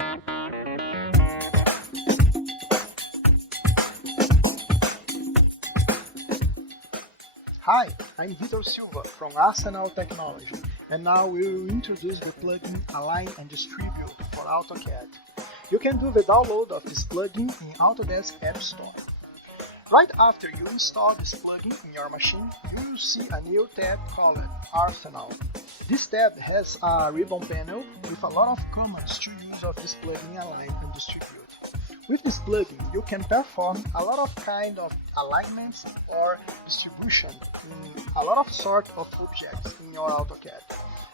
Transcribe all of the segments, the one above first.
Hi, I'm Vitor Silva from Arsenal Technology, and now we will introduce the plugin Align&Distribute for Autocad. You can do the download of this plugin in Autodesk App Store. Right after you install this plugin in your machine, you will see a new tab called Arsenal. This tab has a ribbon panel with a lot of commands to use of this plugin Align&Distribute. With this plugin, you can perform a lot of kind of alignments or distribution in a lot of sort of objects in your AutoCAD.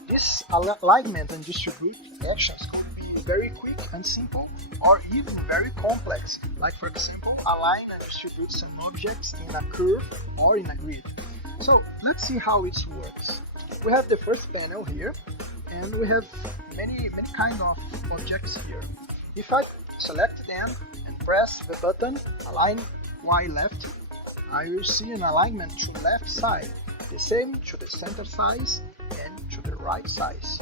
This alignment and distribute actions could be very quick and simple, or even very complex, like for example, align and distribute some objects in a curve or in a grid. So let's see how it works. We have the first panel here, and we have many kind of objects here. If I select them and press the button Align Y left, I will see an alignment to left side, the same to the center size and to the right size.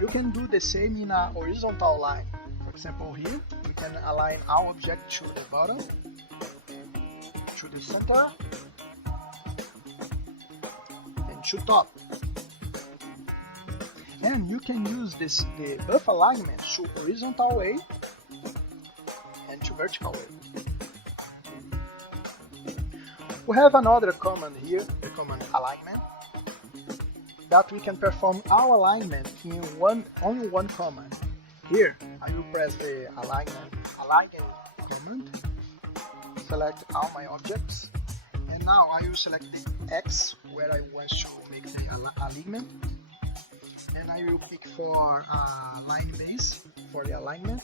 You can do the same in a horizontal line. For example, here we can align our object to the bottom, to the center, and to top. And you can use the buff alignment to horizontal way and to vertical way. We have another command here, the command alignment, that we can perform our alignment in only one command. Here I will press the align command, select all my objects, and now I will select the X where I want to make the alignment, and I will pick for line base for the alignment.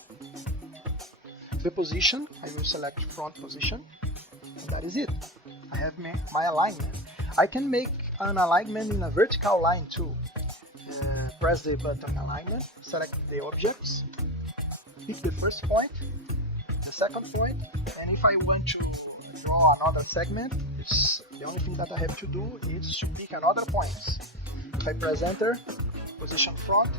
The position, I will select front position, and that is it. I have my alignment. I can make an alignment in a vertical line too. Press the button alignment, select the objects, pick the first point, the second point, and if I want to draw another segment, the only thing that I have to do is to pick another points. If I press enter, position front,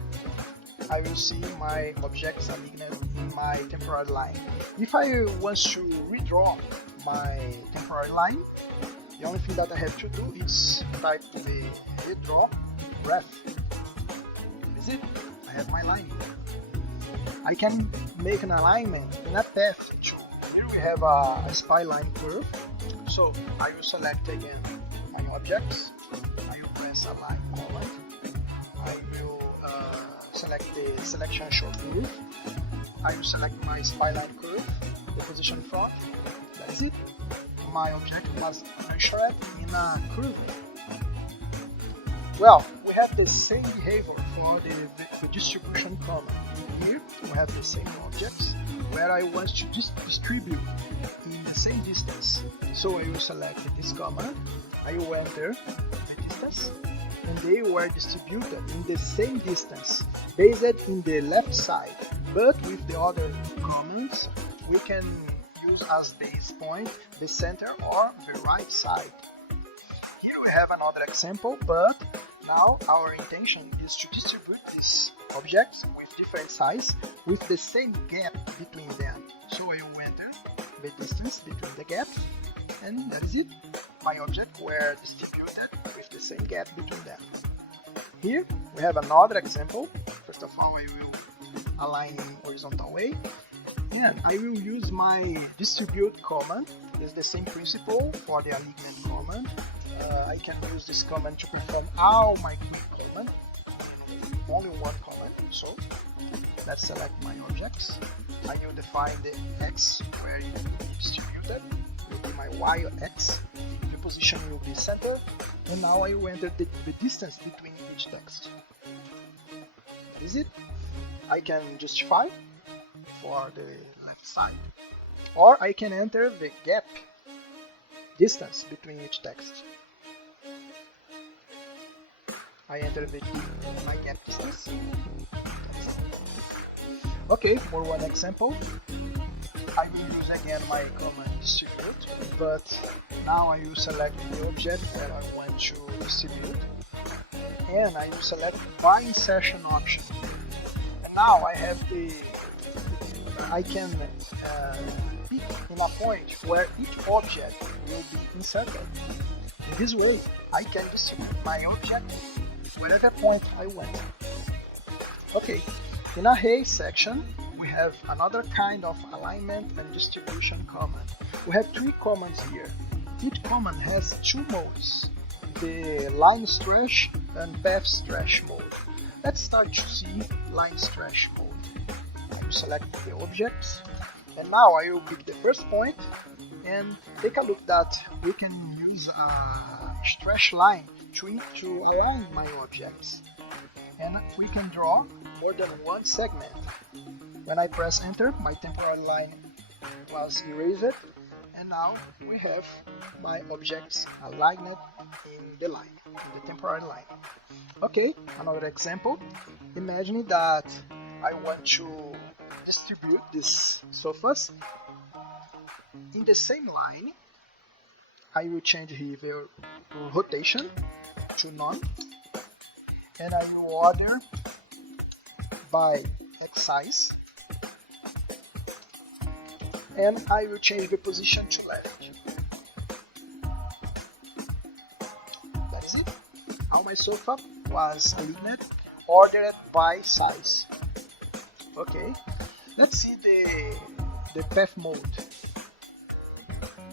I will see my objects alignment in my temporary line. If I want to redraw my temporary line, the only thing that I have to do is type the redraw ref. That is it. I have my line here. I can make an alignment in a path too. Here we have a spline curve. So I will select again my objects. I will press align command. I will select the selection show curve. I will select my spline curve, the position front. That is it. My object was measured in a curve. Well, we have the same behavior for the distribution command. Here we have the same objects where I want to distribute in the same distance. So I will select this command. I will enter the distance, and they were distributed in the same distance, based in the left side. But with the other commands, we can use as base point the center or the right side. Here we have another example, but now our intention is to distribute these objects with different size with the same gap between them. So I will enter the distance between the gap, and that is it. My objects were distributed with the same gap between them. Here we have another example. First of all, I will align in horizontal way, and I will use my distribute command. It's the same principle for the alignment command. I can use this command to perform all my quick command in only one command. So let's select my objects. I will define the X where it will be distributed. It will be my Y or X. The position will be center, and now I will enter the distance between each text. That is it. I can justify for the left side, or I can enter the gap distance between each text. I enter my gap distance. Okay, for one example, I will use again my command distribute, but now I will select the object that I want to distribute, and I will select by insertion option. And now I have the I can pick in a point where each object will be inserted. In this way, I can distribute my object wherever point I want. Okay, in Array section, we have another kind of alignment and distribution command. We have 3 commands here. Each command has 2 modes, the line stretch and path stretch mode. Let's start to see line stretch mode. I will select the objects, and now I will pick the first point and take a look that we can use a stretch line to align my objects. And we can draw more than one segment. When I press enter, my temporary line was erased, and now we have my objects aligned in the line, in the temporary line. Okay, another example. Imagine that I want to distribute these sofas in the same line. I will change here the rotation to none, and I will order by X size, and I will change the position to left. That is it. How my sofa was aligned, ordered by size. Okay, let's see the path mode.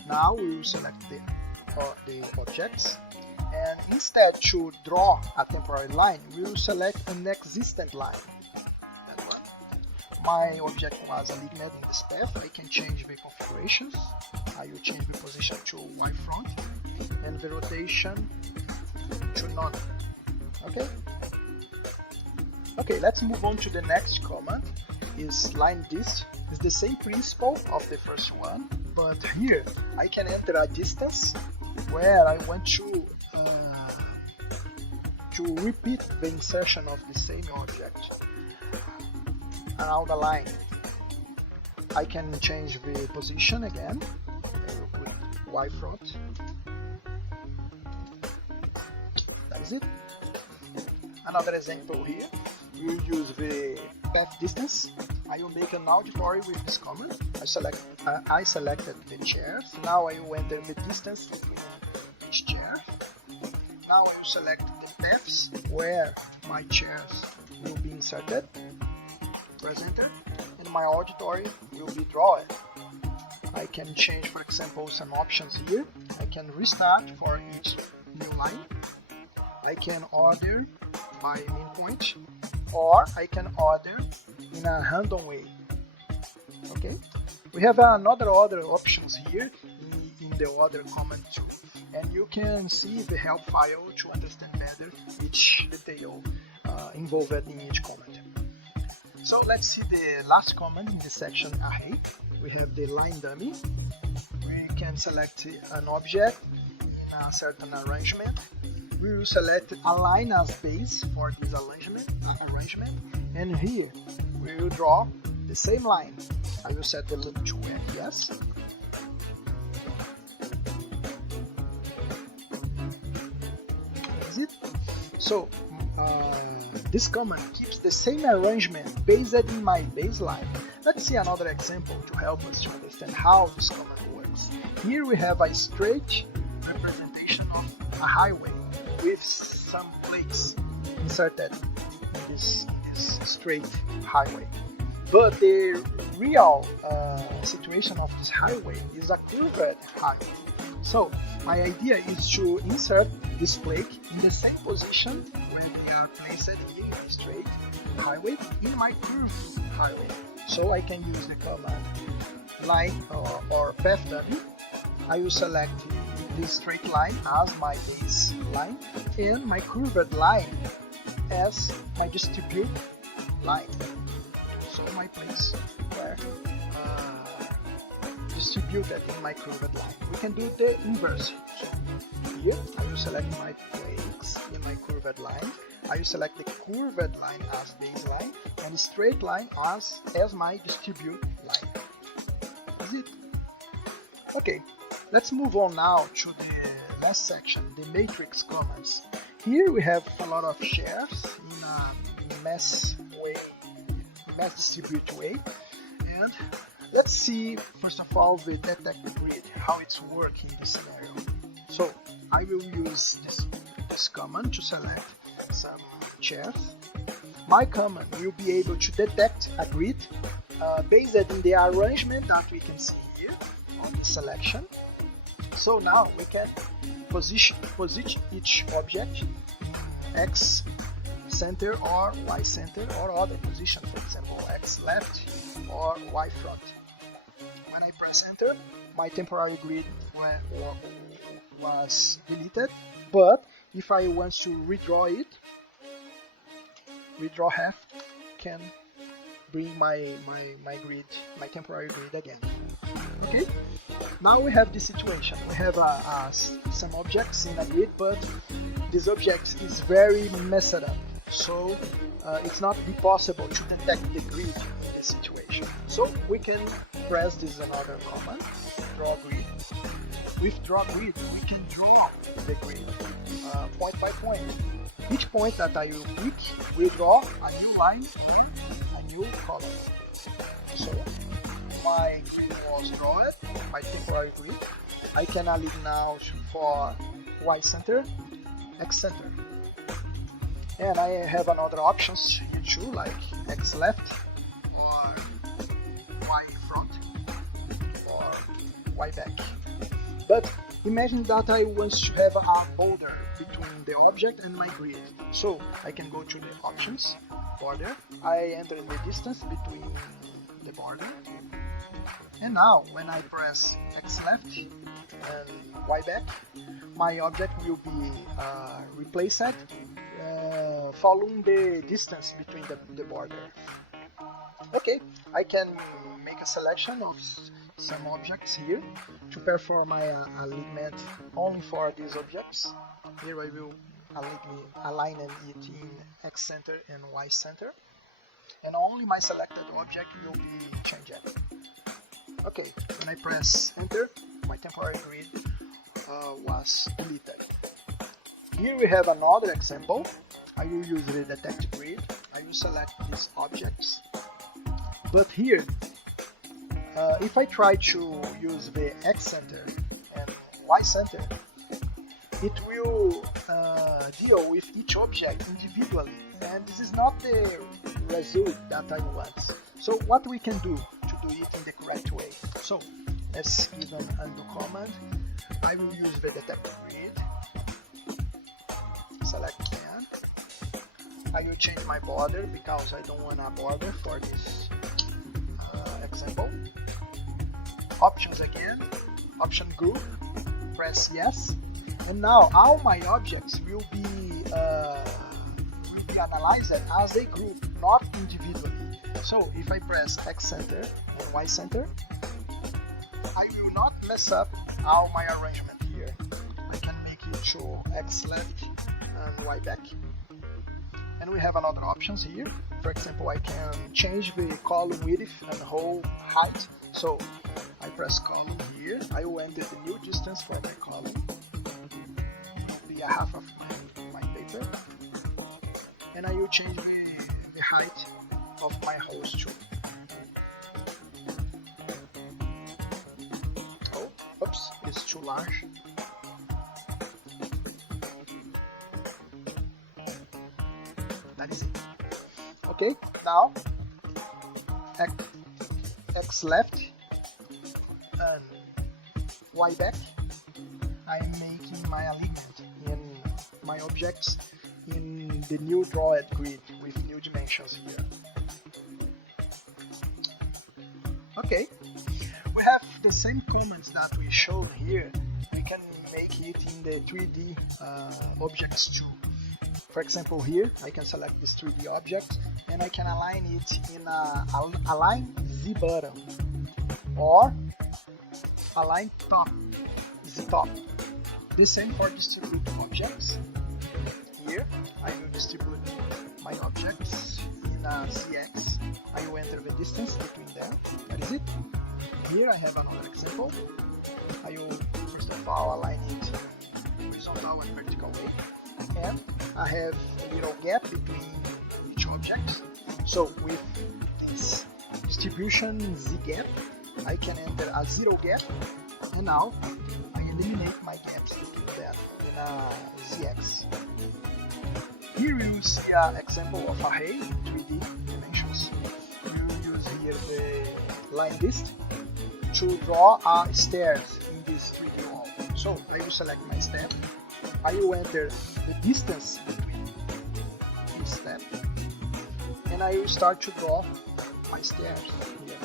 Now we will select the objects, and instead to draw a temporary line, we will select an existent line. That one. My object was aligned in this path. I can change the configurations. I will change the position to Y front and the rotation to none. Okay. Okay, let's move on to the next command. Is line dist. It's the same principle of the first one, but here I can enter a distance where I want to repeat the insertion of the same object around the line. I can change the position again. I will put Y front. That is it. Another example here. We will use the path distance. I will make an auditory with this command. I selected the chairs. Now I will enter the distance between each chair. Now I will select the paths where my chairs will be inserted. Press enter, and my auditory will be drawn. I can change, for example, some options here. I can restart for each new line. I can order by main point, or I can order in a random way. Okay, we have another other options here in the other command too, and you can see the help file to understand better each detail involved in each command. So let's see the last command in the section array. We have the line dummy. We can select an object in a certain arrangement. We will select align as base for this arrangement, and here we will draw the same line. I will set the loop to yes. That is it. So this command keeps the same arrangement based in my baseline. Let's see another example to help us to understand how this command works. Here we have a straight representation of a highway with some plates inserted in this straight highway. But the real situation of this highway is a curved highway. So my idea is to insert this plate in the same position where they are placed in the straight highway in my curved highway. So I can use the command line or path dummy. I will select this straight line as my base line and my curved line as my distribute line. So my plates were distributed in my curved line. We can do the inverse. So here I will select my plates in my curved line. I will select the curved line as base line and straight line as my distribute line. That's it. Okay, let's move on now to the last section, the matrix commands. Here we have a lot of shares in a mass distribute way, And let's see first of all the detect grid, how it's working in this scenario. So I will use this command to select some chairs. My command will be able to detect a grid based in the arrangement that we can see here on the selection. So now we can position each object in X center or Y center or other position, for example X left or Y front. When I press enter, my temporary grid was deleted, but if I want to redraw it, redraw half can bring my grid, my temporary grid again. Okay, now we have this situation. We have some objects in a grid, but this object is very messed up, so it's not possible to detect the grid in this situation. So we can press this another command, draw grid. With draw grid, we can draw the grid point by point. Each point that I will pick will draw a new line and a new column. So my grid was drawn, my temporary grid. I can align now for Y center, X center. And I have another options here too, like X left or Y front or Y back. But imagine that I want to have a border between the object and my grid. So I can go to the options, border. I enter the distance between the border. And now when I press X left and Y back, my object will be replaced following the distance between the border. Okay, I can make a selection of some objects here to perform my alignment only for these objects. Here I will align it in X center and Y center, and only my selected object will be changed. Okay, when I press enter, my temporary grid was deleted. Here we have another example. I will use the detect grid. I will select these objects, but here if I try to use the X center and Y center, it will deal with each object individually, and this is not the result that I want. So what we can do to do it in the correct way? So let's even undo command. I will use the detect grid, select can. I will change my border because I don't want a border for this example. Options again, option group, press yes, and now all my objects will be analyzed as a group, not individually. So if I press X center and Y center, I will not mess up all my arrangement here. I can make it to X left and Y back. And we have another options here. For example, I can change the column width and whole height. So I press column here. I will enter the new distance for my column. It will be a half of my paper. And I will change the height of my holes too. Oh, oops, it's too large. That is it. Okay, now X left and Y back. I'm making my alignment in my objects in the new drawed grid with new dimensions here. Okay, we have the same comments that we showed here. We can make it in the 3D objects too. For example, here I can select this 3D object and I can align it in a align Z button or align top Z top. The same for distribute objects. Here I will distribute my objects in a ZX. I will enter the distance between them. That is it. Here I have another example. I will first of all align it in horizontal and vertical way. And I have a little gap between each object. So with this distribution Z gap. I can enter a 0 gap, and now I eliminate my gaps between them in a ZX. Here you see an example of array in 3D dimensions. You use here the line list to draw stairs in this 3D wall. So I will select my step. I will enter the distance between each step, and I will start to draw my stairs here.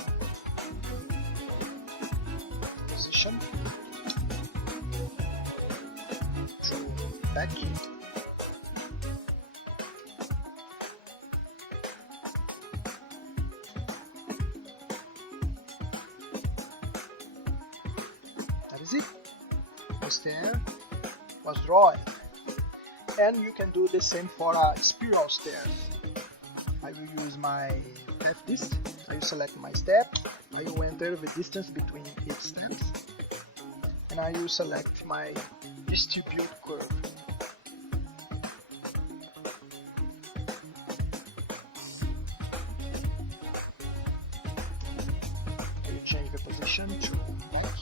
Position to back. That is it. The stair was drawn, and you can do the same for a spiral stairs. I will use my path dist. I will select my step. I will enter the distance between each steps, and I will select my distribute curve. I will change the position to back.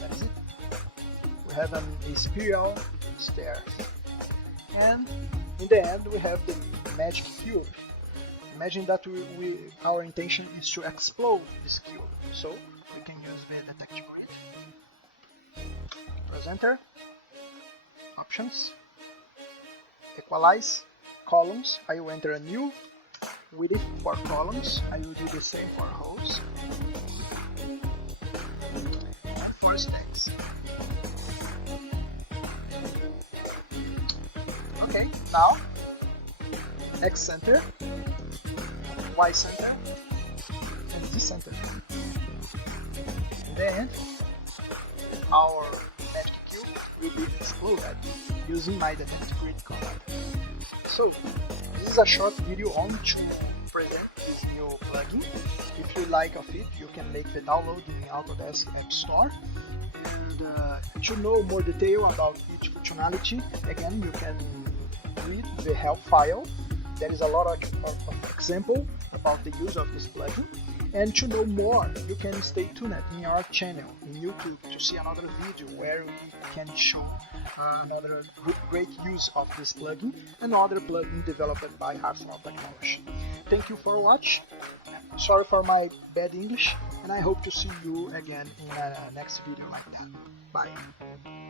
That is it. We have a spiral stair, and in the end we have the magic cube. Imagine that our intention is to explode this cube, so we can use the detect grid. Press enter. Options. Equalize. Columns. I will enter a new width for columns. I will do the same for rows. And for stacks. Okay, now X center, Y center, and Z center. And then our magic cube will be exploded using my detect grid command. So this is a short video on to present this new plugin. If you like of it, you can make the download in Autodesk App Store. And to know more detail about each functionality, again you can read the help file. There is a lot of example about the use of this plugin. And to know more, you can stay tuned in our channel in YouTube to see another video where we can show another great use of this plugin and other plugin developed by Hardform Technology. Thank you for watching. Sorry for my bad English, and I hope to see you again in the next video like that. Bye.